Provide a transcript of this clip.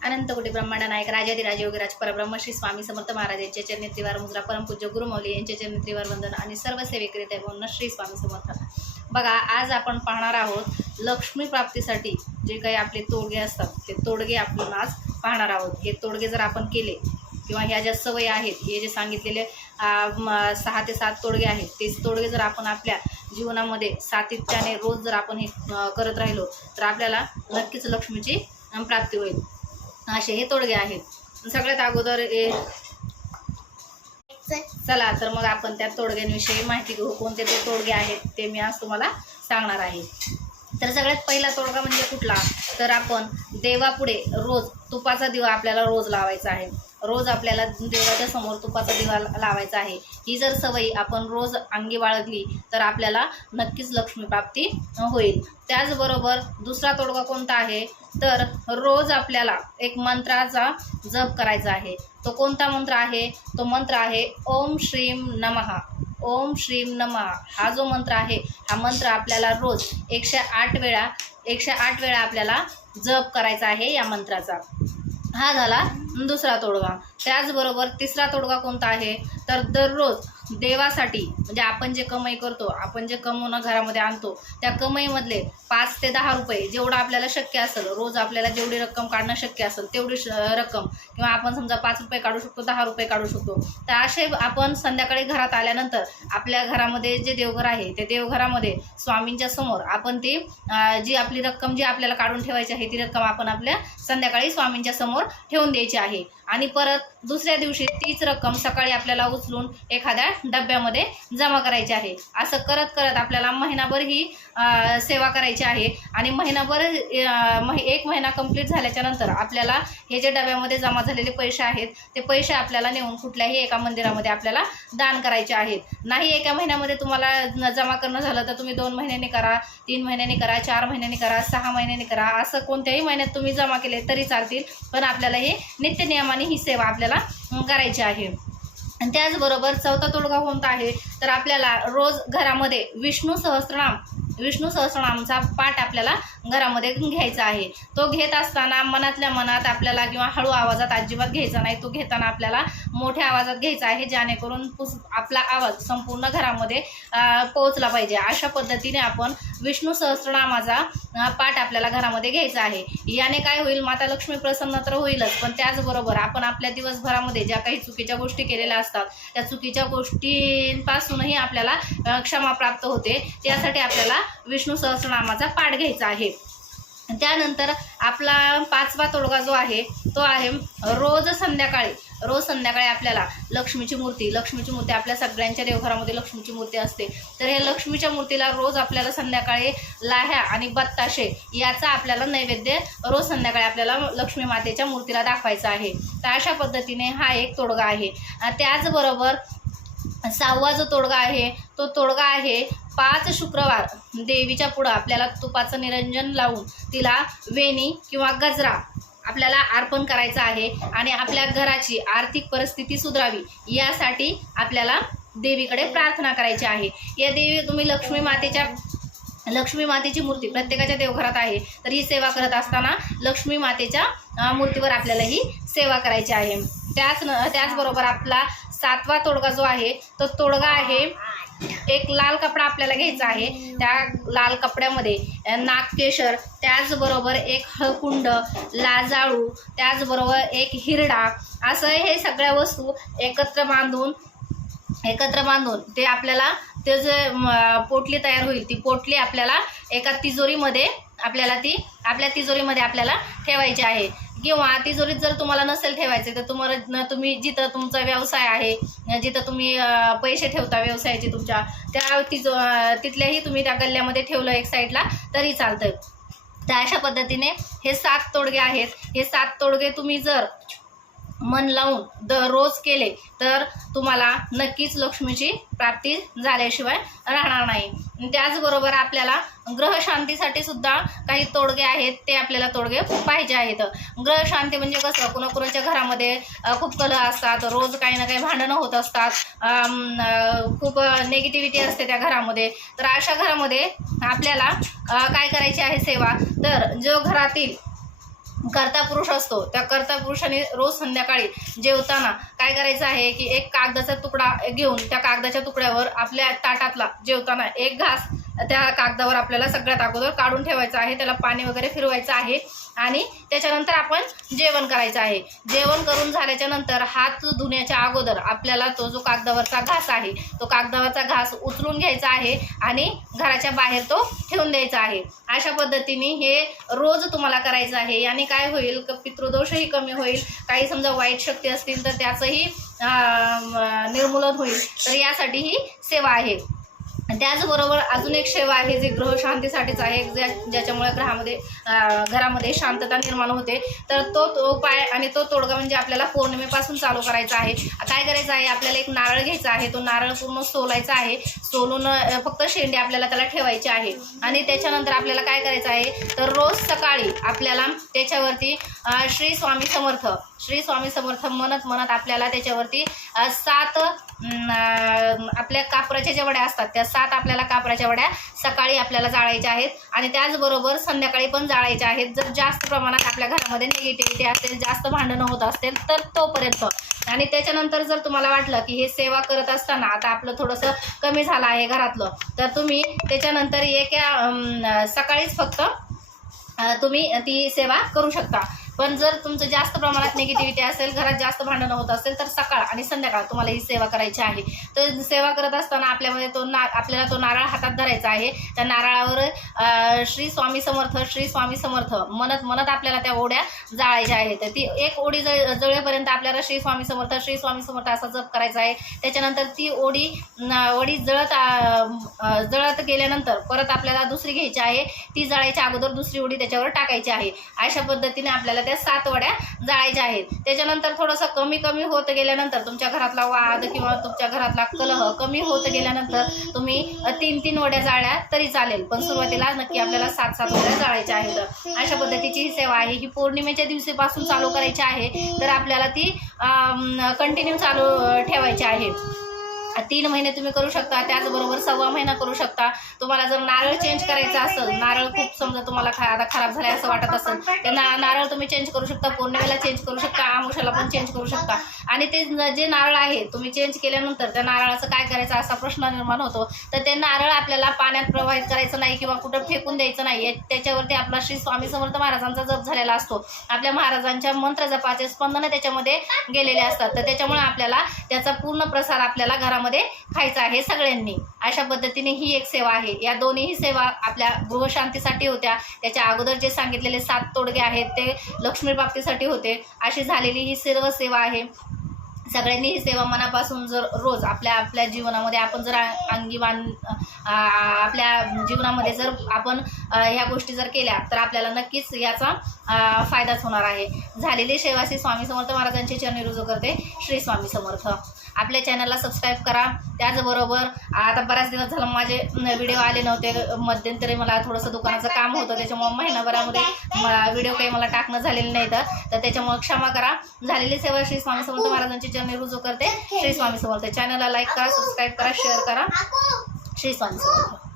अनंत कोटी ब्रह्मांड नायक राजाधिराज योगीराज परब्रह्म श्री स्वामी समर्थ महाराज यांच्या चरणी त्रिवार मुद्रा, परमपूज्य गुरुमौली यांच्या चरणी त्रिवार वंदन आणि सर्व सेवेकरिता बोलणं श्री स्वामी समर्थ. बघा, आज आपण पाहणार आहोत लक्ष्मी प्राप्तीसाठी जे काही आपले तोडगे असतात ते तोडगे आपण आज पाहणार आहोत. हे तोडगे जर आपण केले किंवा ह्या ज्या सवयी आहेत, हे जे सांगितलेले 6 ते 7 तोडगे आहेत, ते तोडगे जर आपण आपल्या जीवनामध्ये सातत्याने रोज जर आपण हे करत राहिलो तर आपल्याला नक्कीच लक्ष्मीची प्राप्ती होईल. असे हे तोडगे आहेत. सगळ्यात अगोदर चला तर मग आपण त्या तोडग्यांविषयी माहिती घेऊ. कोणते ते तोडगे आहेत ते मी आज तुम्हाला सांगणार आहे. तर सगळ्यात पहिला तोडगा म्हणजे कुठला, तर आपण देवापुढे रोज तुपाचा दिवा आपल्याला रोज लावायचा आहे. रोज आपल्याला देवाच्या समोर तुपाचा दिवा लावायचा आहे. ही जर सवयी आपण रोज अंगी बाळगली तर आपल्याला नक्कीच लक्ष्मी प्राप्ती होईल. त्याचबरोबर दुसरा तोडगा कोणता आहे, तर रोज आपल्याला एक मंत्राचा जप करायचा आहे. तो कोणता मंत्र आहे, तो मंत्र आहे ओम श्रीम नमः. ओम श्रीम नमः हा जो मंत्र आहे, हा मंत्र आपल्याला रोज 108 वेळा आपल्याला जप करायचा आहे या मंत्राचा. हा झाला दुसरा तोडगा. त्याचबरोबर तिसरा तोडगा कोणता आहे, तर दररोज देवासाठी म्हणजे आपण जे कमाई करतो, आपण जे कमवून घरामध्ये आणतो, त्या कमाईमधले 5 ते 10 रुपये जेवढं आपल्याला शक्य असेल, रोज आपल्याला जेवढी रक्कम काढणं शक्य असेल तेवढी रक्कम, किंवा आपण समजा 5 रुपये काढू शकतो, 10 रुपये काढू शकतो, तर असे आपण संध्याकाळी घरात आल्यानंतर आपल्या घरामध्ये जे देवघर आहे ते देवघरामध्ये स्वामींच्या समोर आपण ती जी आपली रक्कम जी आपल्याला काढून ठेवायची आहे ती रक्कम आपण आपल्या संध्याकाळी स्वामींच्या समोर ठेवून द्यायची आहे. आणि परत दुसऱ्या दिवशी तीच रक्कम सकाळी आपल्याला उचलून एखाद्या डब्यामध्ये जमा करायची आहे. असं करत करत आपल्याला महिनाभर ही सेवा करायची आहे. आणि महिनाभर 1 महिना कंप्लीट झाल्याच्या नंतर आपल्याला हे जे डब्यामध्ये जमा झालेले पैसे आहेत ते पैसे आपल्याला नेऊन कुठल्याही एका मंदिरामध्ये आपल्याला दान करायचे आहेत. नाही एका महिन्यामध्ये तुम्हाला जमा करणं झालं तर तुम्ही 2 महिन्यांनी करा, 3 महिन्यांनी करा, 4 महिन्यांनी करा, 6 महिन्यांनी करा. असं कोणत्याही महिन्यात तुम्ही जमा केले तरी चालतील, पण आपल्याला हे नित्यनियमाने ही सेवा आपल्याला करायची आहे. आणि त्याचबरोबर चौथा तोडगा कोणता आहे, तर आपल्याला रोज घरामध्ये विष्णू सहस्त्रनामचा पाठ आपल्याला घरामध्ये घ्यायचा आहे. तो घेत असताना मनातल्या मनात आपल्याला, किंवा हळू आवाजात अजिबात घ्यायचा नाही, तो घेताना आपल्याला मोठ्या आवाजात घ्यायचा आहे, जेणेकरून आपला आवाज संपूर्ण घरामध्ये पोहोचला पाहिजे. अशा पद्धतीने आपण विष्णू सहस्त्रनामाचा पाठ आपल्याला घरामध्ये घ्यायचा आहे. याने काय होईल, माता लक्ष्मी प्रसन्न तर होईलच, पण त्याचबरोबर आपण आपल्या दिवसभरामध्ये ज्या काही चुकीच्या गोष्टी केलेल्या असतात त्या चुकीच्या गोष्टींपासूनही आपल्याला क्षमा प्राप्त होते. त्यासाठी आपल्याला विष्णू सहस्त्रनामाचा पाठ घ्यायचा आहे. त्यानंतर आपला 5वा तोडगा जो आहे तो आहे रोज संध्याकाळी आपल्याला लक्ष्मीची मूर्ती आपल्या सगळ्यांच्या देवघरामध्ये लक्ष्मीची मूर्ती असते. तर हे लक्ष्मीच्या मूर्तीला रोज आपल्याला संध्याकाळी लाह्या आणि बत्ताशे याचा आपल्याला नैवेद्य रोज संध्याकाळी आपल्याला लक्ष्मी मातेच्या मूर्तीला दाखवायचा आहे. तर अशा पद्धतीने हा एक तोडगा आहे. त्याचबरोबर 6वा जो तोडगा आहे तो तोडगा आहे 5 शुक्रवार देवीच्या पुढं आपल्याला तुपाचं निरंजन लावून तिला वेणी किंवा गजरा आपल्याला अर्पण करायचा आहे. आणि आपल्या घराची आर्थिक परिस्थिती सुधारावी यासाठी आपल्याला देवीकडे प्रार्थना करायची आहे. या देवी तुम्ही लक्ष्मी मातेची मूर्ती प्रत्येकाच्या देवघरात आहे, तर ही सेवा करत असताना लक्ष्मी मातेच्या मूर्तीवर आपल्याला ही सेवा करायची आहे. त्याचबरोबर आपला 7वा तोडगा जो आहे तो तोडगा आहे एक लाल कपडा आपल्याला घ्यायचा आहे. त्या लाल कपड्यामध्ये नागकेशर, त्याचबरोबर एक हळकुंड, लाजाळू, त्याचबरोबर एक हिरडा, असं हे सगळ्या वस्तू एकत्र बांधून ते आपल्याला ते जे पोटली तयार होईल ती पोटली आपल्याला एका तिजोरीमध्ये आपल्याला ठेवायची आहे. किंवा तिजोरीत जर तुम्हाला नसेल ठेवायचे तर तुम्ही जिथं तुमचा व्यवसाय आहे, जिथं तुम्ही पैसे ठेवता व्यवसायाचे तुमच्या, तिथल्याही तुम्ही त्या गल्ल्यामध्ये ठेवलं एक साईडला तरी चालतं. तर अशा पद्धतीने हे 7 तोडगे आहेत. हे 7 तोडगे तुम्ही जर मन लावून दररोज केले तर तुम्हाला नक्कीच लक्ष्मीची प्राप्ती झाल्याशिवाय राहणार नाही. त्याचबरोबर आपल्याला ग्रहशांतीसाठी सुद्धा काही तोडगे आहेत, ते आपल्याला तोडगे पाहिजे आहेत. ग्रहशांती म्हणजे कसं, कुणाकुणाच्या घरामध्ये खूप कलह असतात, रोज काही ना काही भांडणं होत असतात, खूप नेगेटिव्हिटी असते त्या घरामध्ये. तर अशा घरामध्ये आपल्याला काय करायची आहे सेवा, तर जो घरातील कर्ता पुरुष असतो, त्या कर्ता पुरुषाने रोज संध्याकाळी जेवताना काय करायचं आहे की एक कागदाचा तुकडा घेऊन त्या कागदाच्या तुकड्यावर आपल्या ताटातला जेवताना एक घास त्या कागदावर आपल्याला सगळ्यात अगोदर काढून ठेवायचं आहे, त्याला पाणी वगैरे फिरवायचं आहे आणि त्याच्यानंतर आपण जेवण करायचं आहे. जेवण करून झाल्याच्या नंतर हात धुण्याच्या अगोदर आपल्याला तो जो कागदावरचा घास आहे तो कागदावरचा घास उचलून घ्यायचा आहे आणि घराच्या बाहेर तो ठेवून द्यायचा आहे. अशा पद्धतीने हे रोज तुम्हाला करायचं आहे. याने काय होईल, पितृदोषही कमी होईल, काही समजा वाईट शक्ती असतील तर त्याचंही निर्मूलन होईल. तर यासाठी ही सेवा आहे. त्याचबरोबर अजून एक सेवा आहे जी ग्रहशांतीसाठीच आहे, ज्याच्यामुळे घरामध्ये शांतता निर्माण होते. तर तो उपाय आणि तो तोडगा म्हणजे आपल्याला पौर्णिमेपासून चालू करायचा आहे. काय करायचं आहे, आपल्याला एक नारळ घ्यायचा आहे, तो नारळ पूर्ण सोलायचा आहे. सोलून फक्त शेंडे आपल्याला त्याला ठेवायचे आहे आणि त्याच्यानंतर आपल्याला काय करायचं आहे, तर रोज सकाळी आपल्याला त्याच्यावरती श्री स्वामी समर्थ म्हणत आपल्याला त्याच्यावरती 7 आपल्या कापराच्या ज्या वड्या असतात त्या 7 आपल्याला कापराच्या वड्या सकाळी आपल्याला जाळायच्या आहेत आणि त्याचबरोबर संध्याकाळी पण जाळायच्या आहेत. जर जास्त प्रमाणात आपल्या घरामध्ये निगेटिव्हिटी असेल, जास्त भांडणं होत असतील तर तोपर्यंत. आणि त्याच्यानंतर जर तुम्हाला वाटलं की हे सेवा करत असताना आता आपलं थोडंसं कमी झालं आहे घरातलं, तर तुम्ही त्याच्यानंतर सकाळीच फक्त तुम्ही ती सेवा करू शकता. पण जर तुमचं जास्त प्रमाणात निगेटिव्हिटी असेल, घरात जास्त भांडणं होत असेल तर सकाळ आणि संध्याकाळ तुम्हाला ही सेवा करायची आहे. तर सेवा करत असताना आपल्यामध्ये आपल्याला तो नारळ हातात धरायचा आहे. त्या नारळावर श्री स्वामी समर्थ म्हणत आपल्याला त्या ओढ्या जाळायच्या आहेत. तर ती एक ओढी जळेपर्यंत आपल्याला श्री स्वामी समर्थ असा जप करायचा आहे. त्याच्यानंतर ती ओढी जळत गेल्यानंतर परत आपल्याला दुसरी घ्यायची आहे. ती जळायच्या अगोदर दुसरी ओढी त्याच्यावर टाकायची आहे. अशा पद्धतीने आपल्याला 7 वड्या जाळायच्या आहेत. त्याच्यानंतर थोडंसं कमी होत गेल्यानंतर तुमच्या घरातला वाद किंवा तुमच्या घरातला कलह कमी होत गेल्यानंतर तुम्ही 3 वड्या जाळल्या तरी चालेल, पण सुरुवातीला नक्की आपल्याला 7 वड्या जाळायच्या आहेत. अशा पद्धतीची ही सेवा आहे. ही पौर्णिमेच्या दिवशीपासून चालू करायची आहे, तर आपल्याला ती कंटिन्यू चालू ठेवायची आहे. 3 महिने तुम्ही करू शकता, त्याचबरोबर 1.25 महिना करू शकता. तुम्हाला जर नारळ चेंज करायचं असेल, नारळ खूप समजा तुम्हाला आता खराब झाले असं वाटत असेल, ते नारळ तुम्ही चेंज करू शकता, पौर्णिमेला चेंज करू शकता, आमुषाला पण चेंज करू शकता. आणि ते जे नारळ आहे तुम्ही चेंज केल्यानंतर त्या नारळाचं काय करायचं असा प्रश्न निर्माण होतो. तर ते नारळ आपल्याला पाण्यात प्रवाहित करायचं नाही किंवा कुठं फेकून द्यायचं नाही. त्याच्यावरती आपला श्री स्वामी समर्थ महाराजांचा जप झालेला असतो. आपल्या महाराजांच्या मंत्र जपाचे स्पंदन त्याच्यामध्ये गेलेले असतात. तर त्याच्यामुळे आपल्याला त्याचा पूर्ण प्रसार आपल्याला घरामध्ये खायचा आहे सगळ्यांनी. अशा पद्धतीने ही एक सेवा आहे. या दोन्ही सेवा आपल्या गृहशांतीसाठी होत्या. त्याच्या अगोदर जे सांगितलेले 7 तोडगे आहेत ते लक्ष्मी प्राप्तीसाठी होते. अशी झालेली ही सर्व सेवा आहे. सगळ्यांनी ही सेवा मनापासून जर रोज आपल्या जीवनामध्ये आपण जर आपल्या जीवनामध्ये जर आपण ह्या गोष्टी जर केल्या तर आपल्याला नक्कीच याचा फायदाच होणार आहे. झालेली सेवा श्री स्वामी समर्थ महाराजांचे चरणी रुजू करते. श्री स्वामी समर्थ. आपल्या चॅनलला सबस्क्राईब करा. त्याचबरोबर आता बऱ्याच दिवस झालं माझे व्हिडिओ आले नव्हते. मध्यंतरी मला थोडंसं दुकानाचं काम होतं, त्याच्यामुळे महिनाभरामध्ये व्हिडिओ काही मला टाकणं झालेलं नाही. तर त्याच्यामुळे क्षमा करा. झालेली सेवा श्री स्वामी समर्थ महाराजांची चरणी रुजू करते. श्री स्वामी समर्थ. चॅनलला लाईक करा, सबस्क्राईब करा, शेअर करा. श्री स्वामी समर्थ.